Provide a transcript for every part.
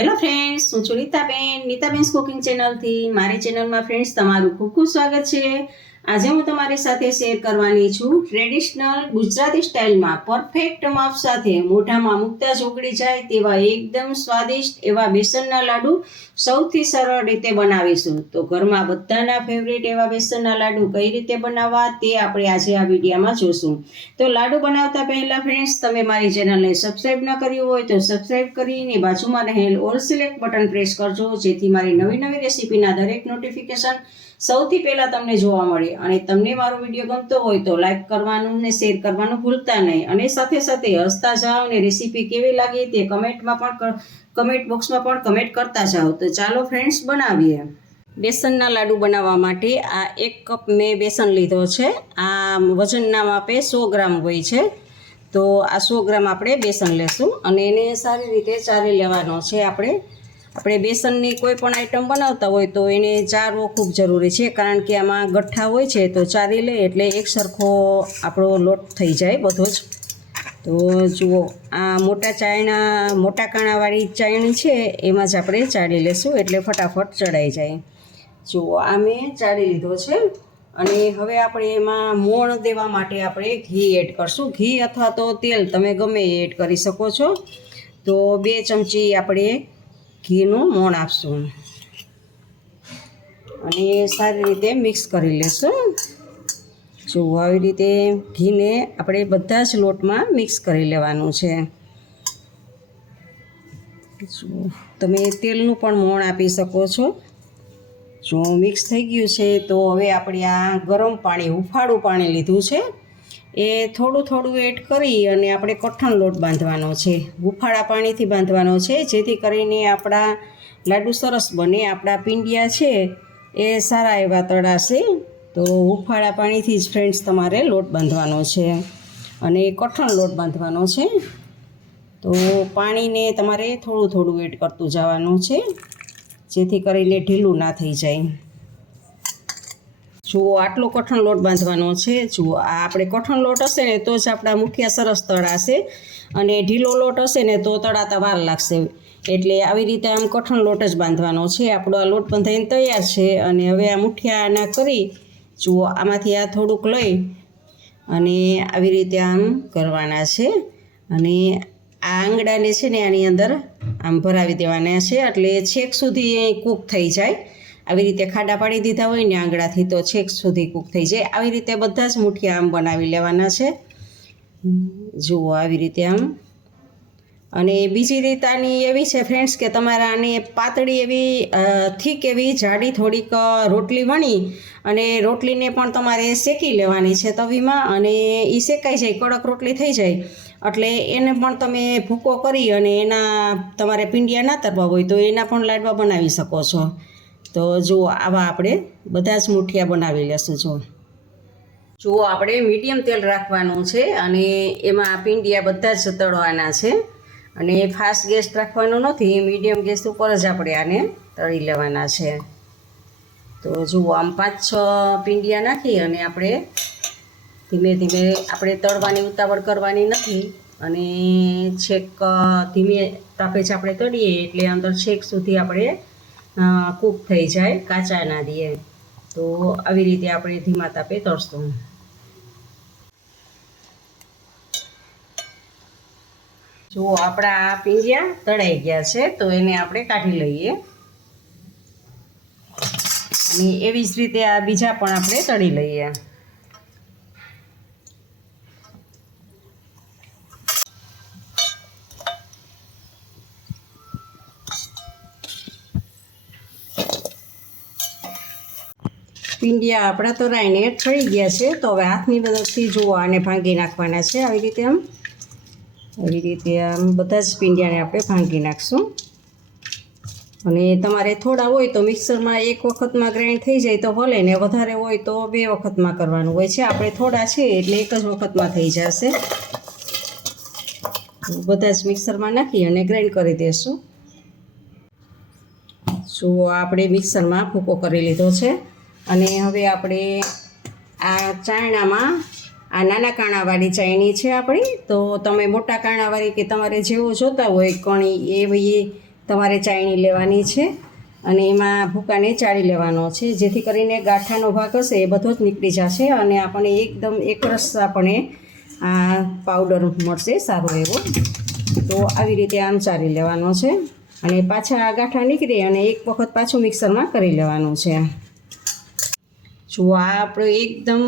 Hello friends હું છું Nitaben નીતાબેન્સ cooking ચેનલથી મારી ચેનલમાં ફ્રેન્ડ્સ તમારું ખૂબ ખૂબ સ્વાગત છે. આજે હું તમારી સાથે શેર કરવાની છું ટ્રેડિશનલ ગુજરાતી સ્ટાઇલમાં પરફેક્ટ માપ સાથે મોઢામાં મૂકતા જ ઉગડી જાય તેવા એકદમ સ્વાદિષ્ટ એવા બેસનના લાડુ સૌથી સરળ રીતે બનાવીશું. તો ઘરમાં બધાના ફેવરેટ એવા બેસનના લાડુ કઈ રીતે બનાવવા તે આપણે આજે આ વિડીયામાં જોશું. તો લાડુ બનાવતા પહેલાં ફ્રેન્ડ્સ તમે મારી ચેનલને સબસ્ક્રાઈબ ન કર્યું હોય તો સબસ્ક્રાઇબ કરીને બાજુમાં રહેલ ઓલ સિલેક્ટ બટન પ્રેસ કરજો, જેથી મારી નવી નવી રેસીપીના દરેક નોટિફિકેશન સૌથી પહેલાં તમને જોવા મળે અને તમને મારો વીડિયો ગમતો હોય તો લાઈક કરવાનું ને શેર કરવાનું ભૂલતા નહીં. અને સાથે સાથે હસતા જાઓ અને રેસીપી કેવી લાગી તે કમેન્ટમાં પણ કમેન્ટ બોક્સમાં પણ કમેન્ટ કરતા જાઓ. તો ચાલો ફ્રેન્ડ્સ બનાવીએ. બેસનના લાડુ બનાવવા માટે આ એક કપ મેં બેસન લીધો છે. આ વજનના માપે સો ગ્રામ હોય છે. તો આ સો ગ્રામ આપણે બેસન લેશું અને એને સારી રીતે ચારી લેવાનો છે આપણે. આપણે બેસનની કોઈ પણ આઈટમ બનાવતા હોય તો એને ચારવો ખૂબ જરૂરી છે, કારણ કે આમાં ગઠ્ઠા હોય છે તો ચારી લે એટલે એક સરખો આપણો લોટ થઈ જાય બધો જ. તો જુઓ, આ મોટા ચાયણા, મોટા કાણાવાળી ચાયણી છે, એમાં જ આપણે ચાળી લેશું એટલે ફટાફટ ચડાઈ જાય. જુઓ, આ મેં ચાળી લીધો છે અને હવે આપણે એમાં મોણ દેવા માટે આપણે ઘી એડ કરશું. ઘી અથવા તો તેલ તમે ગમે એડ કરી શકો છો. તો બે ચમચી આપણે ઘીનું મોણ આપશું. અને સારી રીતે મિક્સ કરી લેશું. જો આવી રીતે ઘીને આપણે બધા જ લોટમાં મિક્સ કરી લેવાનું છે. તમે તેલનું પણ મોણ આપી શકો છો. જો મિક્સ થઈ ગયું છે તો હવે આપણે આ ગરમ પાણી, હુંફાળું પાણી લીધું છે. એ થોડું થોડું એડ કરી અને આપણે કઠણ લોટ બાંધવાનો છે. હૂંફાળા પાણીથી બાંધવાનો છે, જેથી કરીને આપણા લાડુ સરસ બને, આપણા પિંડિયા છે, એ સારા એવા તળાશે. તો હુંફાળા પાણીથી જ ફ્રેન્ડ્સ તમારે લોટ બાંધવાનો છે અને કઠણ લોટ બાંધવાનો છે. તો પાણીને તમારે થોડું થોડું એડ કરતું જવાનું છે, જેથી કરીને ઢીલું ના થઈ જાય. જુઓ, આટલો કઠણ લોટ બાંધવાનો છે. જુઓ, આ આપણે કઠણ લોટ હશે ને તો જ આપણા મુઠિયા સરસ તળાશે અને ઢીલો લોટ હશે ને તો તળાતા વાર લાગશે. એટલે આવી રીતે આમ કઠણ લોટ જ બાંધવાનો છે. આપણો આ લોટ બંધાઈને તૈયાર છે અને હવે આ મુઠિયાના કરી, જુઓ, આમાંથી આ થોડુંક લઈ અને આવી રીતે આમ કરવાના છે. અને આ આંગળાને છે ને આની અંદર આમ ભરાવી દેવાના છે. એટલે છેક સુધી કૂક થઈ જાય. આવી રીતે ખાડા પાડી દીધા હોય ને આંગળાથી તો છેક સુધી કૂક થઈ જાય. આવી રીતે બધા જ મુઠિયા આમ બનાવી લેવાના છે. જુઓ આવી રીતે આમ. અને બીજી રીત આની એવી છે ફ્રેન્ડ્સ કે તમારે આની પાતળી એવી થીક એવી જાડી થોડીક રોટલી વણી અને રોટલીને પણ તમારે શેકી લેવાની છે તવીમાં અને એ શેકાઈ જાય, કડક રોટલી થઈ જાય. એટલે એને પણ તમે ભૂકો કરી અને એના તમારે પિંડિયા ના તરવા હોય તો એના પણ લાડવા બનાવી શકો છો. તો જુઓ આવા આપણે બધા જ મુઠિયા બનાવી લેશું, જો. જુઓ આપણે મીડિયમ તેલ રાખવાનું છે અને એમાં પિંડિયા બધા જ તળવાના છે. અને ફાસ્ટ ગેસ રાખવાનો નથી, મીડિયમ ગેસ ઉપર જ આપણે આને તળી લેવાના છે. તો જુઓ આમ પાંચ છ પિંડિયા નાખી અને આપણે ધીમે ધીમે આપણે તળવાની ઉતાવળ કરવાની નથી અને છેક ધીમે તાપે જ આપણે તળીએ એટલે અંદર છેક સુધી આપણે કૂક થઈ જાય કાચા ના દઈએ તો આવી રીતે આપણે ધીમા તાપે તળશું. જો આપણા પીંજિયા તળાઈ ગયા છે, તો એને આપણે કાઢી લઈએ. અને એવી જ રીતે આ બીજા પણ આપણે તળી લઈએ. પીંડિયા આપણા તો રાઈને થઈ ગયા છે, તો હવે હાથની મદદથી જુઓ આને ભાંગી નાખવાના છે. આવી રીતે આમ, આવી રીતે આમ બધા જ પીંડિયાને આપણે ભાંગી નાખશું. અને તમારે થોડા હોય તો મિક્સરમાં એક વખતમાં ગ્રાઇન્ડ થઈ જાય તો ભલે, ને વધારે હોય તો બે વખતમાં કરવાનું હોય છે. આપણે થોડા છે એટલે એક જ વખતમાં થઈ જશે. બધા જ મિક્સરમાં નાખી અને ગ્રાઇન્ડ કરી દઈશું જુઓ, આપણે મિક્સરમાં ભૂકો કરી લીધો છે. અને હવે આપણે આ ચાયણામાં આ નાના કાણાવાળી ચાયણી છે આપણી. તો તમે મોટા કાણાવાળી કે તમારે જેવું જોતા હોય કણી એવી તમારે ચાયણી લેવાની છે. અને એમાં ભૂકાને ચાળી લેવાનો છે. જેથી કરીને ગાંઠાનો ભાગ હશે એ બધો જ નીકળી જશે અને આપણને એકદમ એકરસ આપણે આ પાવડર મળશે સારો એવો. તો આવી રીતે આમ ચાળી લેવાનો છે. અને પાછા આ ગાંઠા નીકળે અને એક વખત પાછું મિક્સરમાં કરી લેવાનું છે. જો આ આપણો એકદમ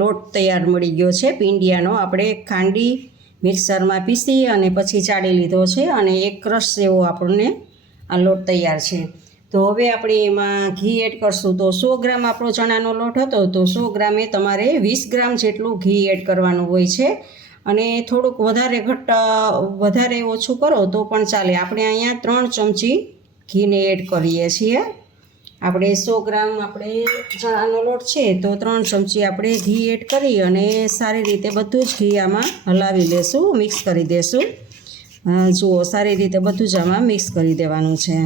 લોટ તૈયાર મળી ગયો છે પીંડિયાનો આપણે ખાંડી, મિક્સરમાં પીસી અને પછી ચાળી લીધો છે અને એક ક્રશ જેવો આપણને આ લોટ તૈયાર છે. તો હવે આપણે એમાં ઘી એડ કરશું. તો સો ગ્રામ આપણો ચણાનો લોટ હતો, તો સો ગ્રામે તમારે વીસ ગ્રામ જેટલું ઘી એડ કરવાનું હોય છે. અને થોડુંક વધારે ઘટ વધારે ઓછું કરો તો પણ ચાલે. આપણે અહીંયા ત્રણ ચમચી ઘીને એડ કરીએ છીએ. આપણે સો ગ્રામ આપણે ચણાનો લોટ છે તો ત્રણ ચમચી આપણે ઘી એડ કરી અને સારી રીતે બધું જ ઘી આમાં હલાવી લેશું, મિક્સ કરી દેશું. જુઓ, સારી રીતે બધું જ આમાં મિક્સ કરી દેવાનું છે.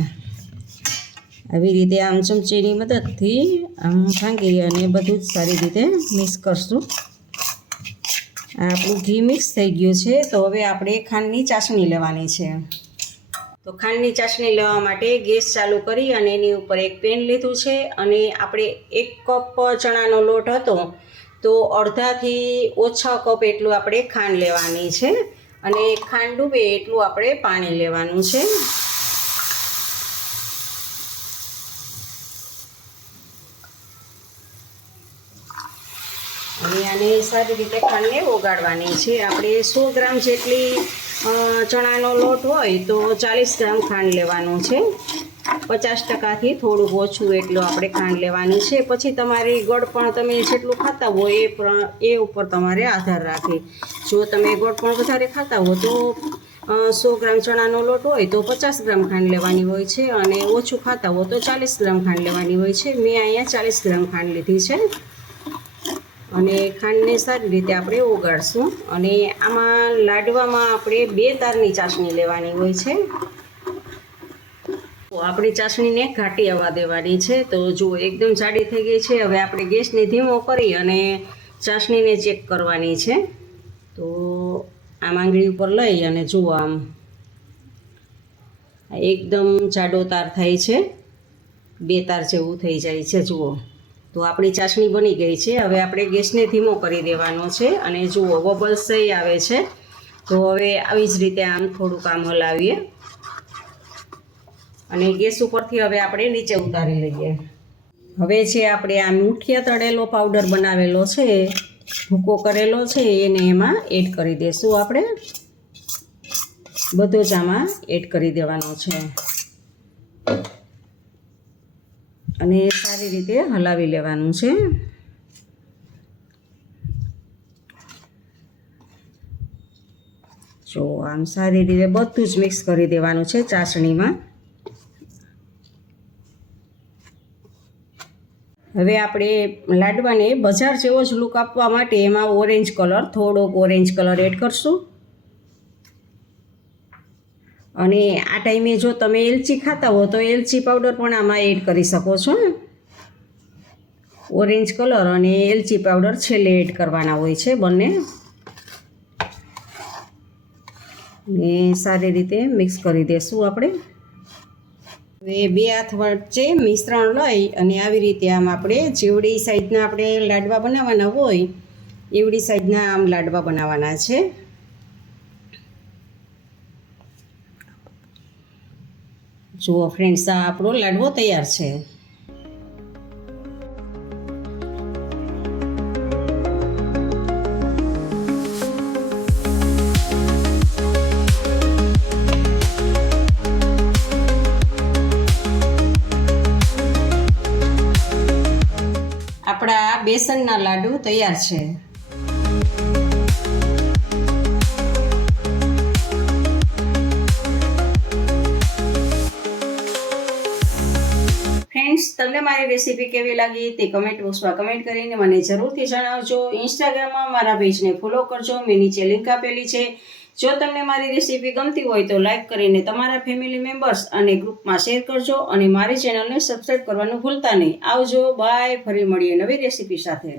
આવી રીતે આમ ચમચીની મદદથી આમ ભાંગી અને બધું જ સારી રીતે મિક્સ કરશું. આપણું ઘી મિક્સ થઈ ગયું છે, તો હવે આપણે ખાંડની ચાસણી લેવાની છે. તો ખાંડની ચાસણી લેવા માટે ગેસ ચાલુ કરી અને એની ઉપર એક પેન લીધું છે અને આપણે એક કપ ચણાનો લોટ હતો તો અડધાથી ઓછા કપ એટલું આપણે ખાંડ લેવાની છે અને ખાંડ ડૂબે એટલું આપણે પાણી લેવાનું છે. અને આને સારી રીતે ખાંડને ઓગાળવાની છે. આપણે સો ગ્રામ જેટલી ચણાનો લોટ હોય તો ચાલીસ ગ્રામ ખાંડ લેવાનું છે. પચાસ ટકાથી થોડુંક ઓછું એટલું આપણે ખાંડ લેવાની છે. પછી તમારી ગળ પણ તમે જેટલું ખાતા હો એ એ ઉપર તમારે આધાર રાખે. જો તમે ગળ પણ વધારે ખાતા હો તો સો ગ્રામ ચણાનો લોટ હોય તો પચાસ ગ્રામ ખાંડ લેવાની હોય છે. અને ઓછું ખાતા હો તો ચાલીસ ગ્રામ ખાંડ લેવાની હોય છે. મેં અહીંયા ચાલીસ ગ્રામ ખાંડ લીધી છે. અને ખાંડને સારી રીતે આપણે ઓગાળશું. અને આમાં લાડવામાં આપણે બે તારની ચાસણી લેવાની હોય છે. આપણે ચાસણીને ઘાટી આવવા દેવાની છે. તો જુઓ એકદમ જાડી થઈ ગઈ છે, હવે આપણે ગેસને ધીમો કરી અને ચાસણીને ચેક કરવાની છે. તો આ આંગળી ઉપર લઈ અને જુઓ આમ એકદમ જાડો તાર થાય છે. બે તાર જેવું થઈ જાય છે, જુઓ. તો આપણી ચાસણી બની ગઈ છે. હવે આપણે ગેસને ધીમો કરી દેવાનો છે અને જુઓ બબલ્સ સહી આવે છે. તો હવે આવી જ રીતે આમ થોડુંક આમ હલાવીએ. અને ગેસ ઉપરથી હવે આપણે નીચે ઉતારી લઈએ. હવે જે આપણે આ મુઠિયા તળેલો પાવડર બનાવેલો છે, ભૂકો કરેલો છે, એને એમાં એડ કરી દઈશું આપણે. બધો જ આમાં એડ કરી દેવાનો છે. અને સારી રીતે હલાવી લેવાનું છે. જો આમ સારી રીતે બધું જ મિક્સ કરી દેવાનું છે ચાસણીમાં. હવે આપણે લાડવાને બજાર જેવો જ લુક આપવા માટે એમાં ઓરેન્જ કલર થોડોક ઓરેન્જ કલર એડ કરશું. અને આ ટાઈમે જો તમે એલચી ખાતા હો, તો એલચી પાવડર પણ આમાં એડ કરી શકો છો. ઓરેન્જ કલર અને એલચી પાવડર છેલ્લે એડ કરવાના હોય છે બંને. ને સારી રીતે મિક્સ કરી દેશું આપણે. હવે બે હાથ વચ્ચે મિશ્રણ લઈ અને આવી રીતે આમ આપણે જેવડી સાઈઝના આપણે લાડવા બનાવવાના હોય, એવડી સાઈઝના આમ લાડવા બનાવવાના છે. જુઓ ફ્રેન્ડ્સ આ આપણો લાડવો તૈયાર છે. આપણા બેસનના લાડુ તૈયાર છે. ફ્રેન્ડ્સ તમને મારી રેસીપી કેવી લાગી તે કમેન્ટ બોક્સમાં કમેન્ટ કરીને મને જરૂરથી જણાવજો. ઇન્સ્ટાગ્રામમાં મારા પેજને ફોલો કરજો. મેં નીચે લિંક આપેલી છે. જો તમને મારી રેસીપી ગમતી હોય તો લાઇક કરીને તમારા ફેમિલી મેમ્બર્સ અને ગ્રુપમાં શેર કરજો અને મારી ચેનલને સબસ્ક્રાઈબ કરવાનું ભૂલતા નહીં. આવજો. બાય ફરી મળીએ નવી રેસીપી સાથે.